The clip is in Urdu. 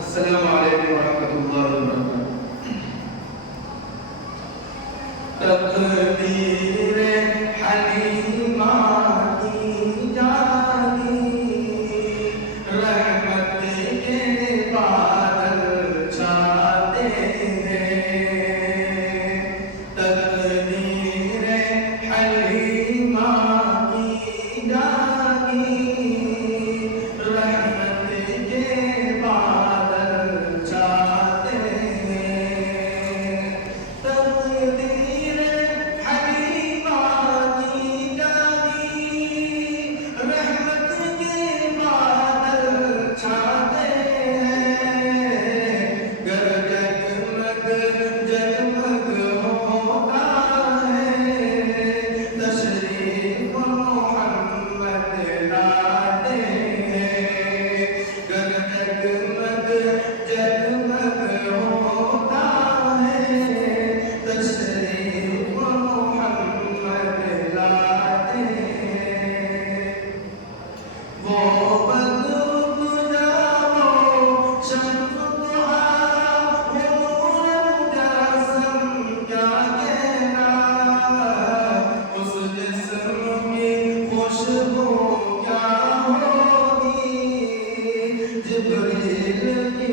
السلام علیکم ورحمۃ اللہ وبرکاتہ۔ تقدیر حلیمہ کی جانی، رحمت کے بادل چھاتے ہیں۔ تقدیر حلیمہ کی جانی، رحمت کے بادل چھاتے ہیں۔ تقدیر حلیمہ کی جانی، رحمت کے بادل چھاتے ہیں۔ گر جگمگ جگمگ ہوتا ہے، تشریف محمد لاتے ہیں۔ گر جگمگ جگمگ ہوتا ہے، تشریف محمد لاتے ہیں۔ وہ بدر وہ شمس ضحیٰ، وہ نور مجسم، کیا کہنا اس جسم کی خوشبو کیا ہوگی۔ جبریل کی